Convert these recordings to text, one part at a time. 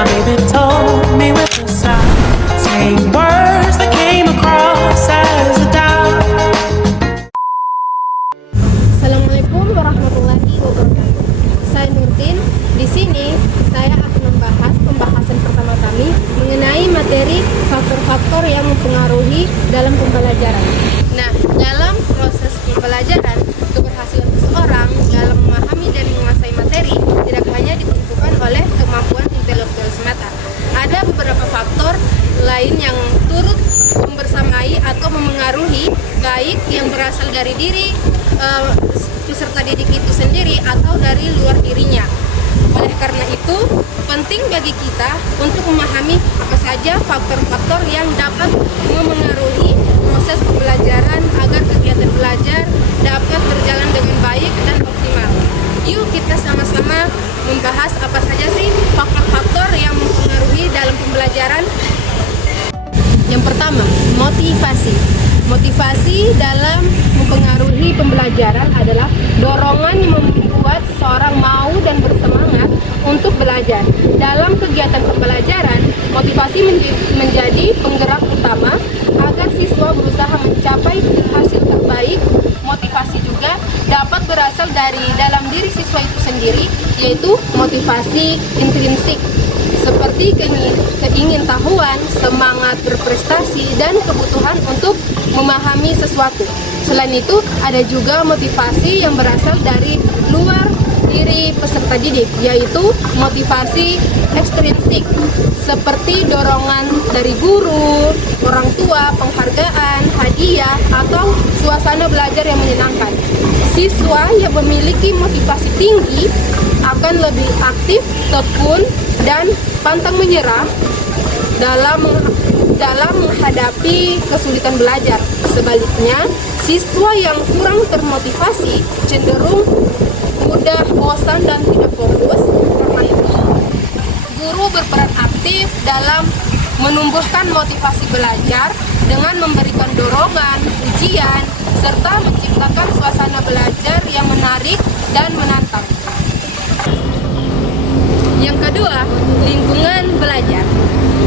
My baby told me with a sigh, saying words that came across as a doubt. Assalamualaikum warahmatullahi wabarakatuh. Saya Nurtin. Di sini saya akan membahas pembahasan pertama kami mengenai materi faktor-faktor yang mempengaruhi dalam pembelajaran. Nah, dalam proses pembelajaran, keberhasilan seseorang dalam memahami dan menguasai materi tidak hanya ditentukan oleh kemampuan intelektual semata. Ada beberapa faktor lain yang turut membersamai atau memengaruhi, baik yang berasal dari diri peserta didik itu sendiri atau dari luar dirinya. Oleh karena itu, penting bagi kita untuk memahami apa saja faktor-faktor yang dapat memengaruhi proses pembelajaran agar kegiatan belajar dapat berjalan dengan baik dan optimal. Yuk kita sama-sama membahas apa saja sih faktor-faktor yang mempengaruhi dalam pembelajaran. Yang pertama, motivasi. Motivasi dalam mempengaruhi pembelajaran adalah dorongan yang membuat seseorang mau dan bersemangat untuk belajar. Dalam kegiatan pembelajaran, motivasi menjadi penggerak utama agar siswa berusaha mencapai hasil terbaik. Motivasi juga dapat berasal dari dalam diri siswa itu sendiri, yaitu motivasi intrinsik, seperti keingintahuan, semangat berprestasi, dan kebutuhan untuk memahami sesuatu. Selain itu, ada juga motivasi yang berasal dari luar diri peserta didik, yaitu motivasi ekstrinsik, seperti dorongan dari guru, orang tua, penghargaan, hadiah, atau suasana belajar yang menyenangkan. Siswa yang memiliki motivasi tinggi akan lebih aktif, tekun, dan pantang menyerah dalam menghadapi kesulitan belajar. Sebaliknya, siswa yang kurang termotivasi cenderung mudah bosan dan tidak fokus. Karena itu, guru berperan aktif dalam menumbuhkan motivasi belajar dengan memberikan dorongan, ujian, serta menciptakan suasana belajar yang menarik dan menantang. Yang kedua, lingkungan belajar.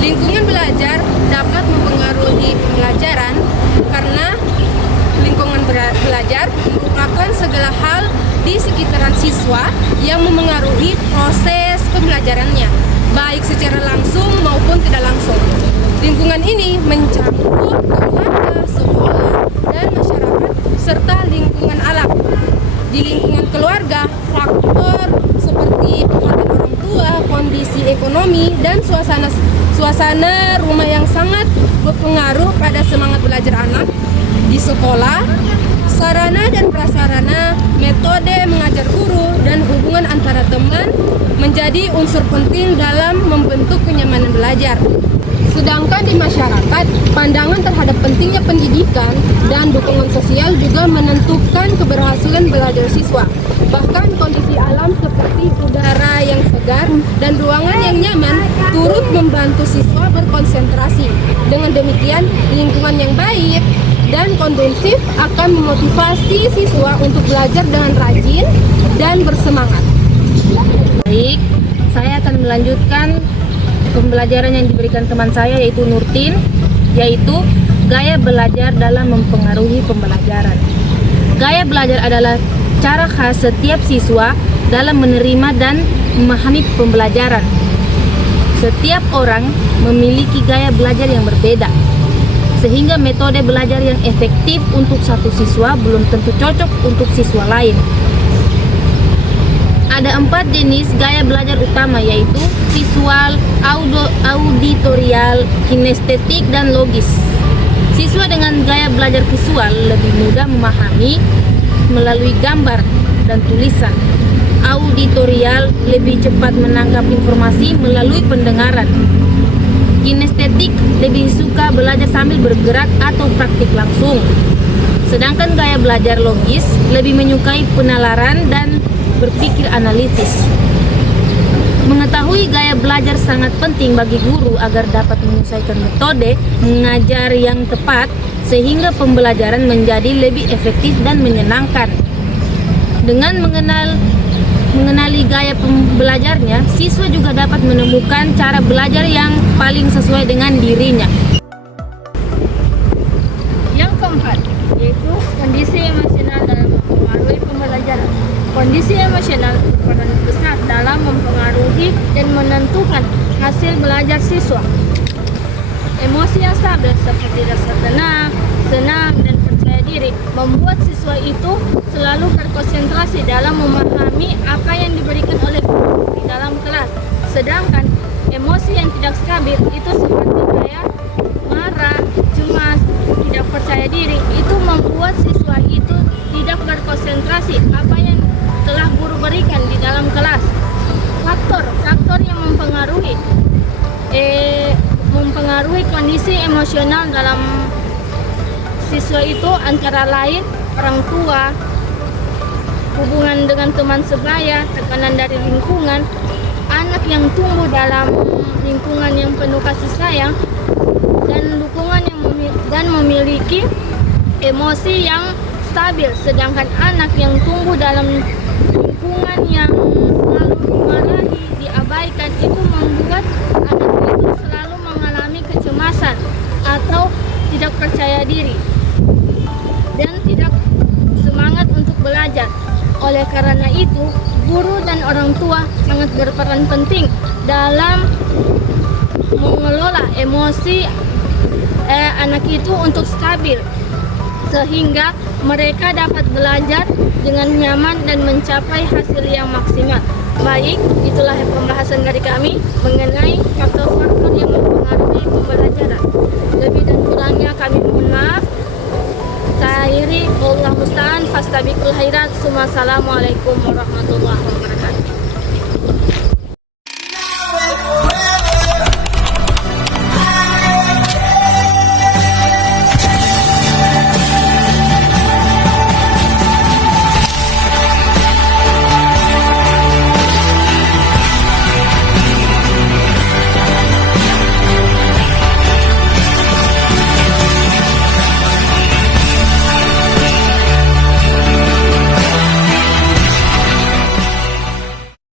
Lingkungan belajar dapat mempengaruhi pembelajaran karena lingkungan belajar merupakan segala hal di sekitaran siswa yang memengaruhi proses pembelajarannya, baik secara langsung maupun tidak langsung. Lingkungan ini mencakup keluarga, sekolah, dan masyarakat, serta lingkungan alam. Di lingkungan keluarga, faktor seperti perhatian orang tua, kondisi ekonomi, dan suasana rumah yang sangat berpengaruh pada semangat belajar anak. Di sekolah, sarana dan prasarana, metode mengajar guru, dan hubungan antara teman menjadi unsur penting dalam membentuk kenyamanan belajar. Sedangkan di masyarakat, pandangan terhadap pentingnya pendidikan dan dukungan sosial juga menentukan keberhasilan belajar siswa. Bahkan kondisi alam seperti udara yang segar dan ruangan yang nyaman turut membantu siswa berkonsentrasi. Dengan demikian, lingkungan yang baik dan kondusif akan memotivasi siswa untuk belajar dengan rajin dan bersemangat. Baik, saya akan melanjutkan pembelajaran yang diberikan teman saya, yaitu Nurtin, yaitu gaya belajar dalam mempengaruhi pembelajaran. Gaya belajar adalah cara khas setiap siswa dalam menerima dan memahami pembelajaran. Setiap orang memiliki gaya belajar yang berbeda, sehingga metode belajar yang efektif untuk satu siswa belum tentu cocok untuk siswa lain. Ada 4 jenis gaya belajar utama, yaitu visual, auditorial, kinestetik, dan logis. Siswa dengan gaya belajar visual lebih mudah memahami melalui gambar dan tulisan. Auditorial lebih cepat menangkap informasi melalui pendengaran. Kinestetik lebih suka belajar sambil bergerak atau praktik langsung. Sedangkan gaya belajar logis lebih menyukai penalaran dan berpikir analitis. Mengetahui gaya belajar sangat penting bagi guru agar dapat menyelesaikan metode mengajar yang tepat sehingga pembelajaran menjadi lebih efektif dan menyenangkan. Dengan mengenal mengenali gaya pembelajarnya, siswa juga dapat menemukan cara belajar yang paling sesuai dengan dirinya. Yang keempat, yaitu kondisi emosional dalam mempengaruhi pembelajaran. Kondisi emosional berperan besar dalam mempengaruhi dan menentukan hasil belajar siswa. Emosi yang stabil seperti rasa tenang, senang, dan percaya diri membuat siswa itu selalu berkonsentrasi dalam memahami apa yang diberikan oleh guru di dalam kelas. Sedangkan emosi yang tidak stabil itu seperti kayak marah, cemas, tidak percaya diri, itu membuat siswa itu tidak berkonsentrasi apa yang telah guru berikan di dalam kelas. Faktor yang mempengaruhi kondisi emosional dalam siswa itu antara lain orang tua, hubungan dengan teman sebaya, tekanan dari lingkungan, anak yang tumbuh dalam lingkungan yang penuh kasih sayang, dan dukungan dan memiliki emosi yang stabil. Sedangkan anak yang tumbuh dalam lingkungan yang selalu dimarahi, diabaikan, itu membuat anak itu selalu mengalami kecemasan atau tidak percaya diri dan tidak semangat untuk belajar. Oleh karena itu, guru dan orang tua sangat berperan penting dalam mengelola emosi anak itu untuk stabil, sehingga mereka dapat belajar dengan nyaman dan mencapai hasil yang maksimal. Baik, itulah pembahasan dari kami mengenai faktor-faktor yang mempengaruhi pembelajaran. Lebih dan kurangnya kami mohon maaf. Saya akhiri, Allah musta'an, fastabiqul khairat. Assalamualaikum warahmatullahi wabarakatuh.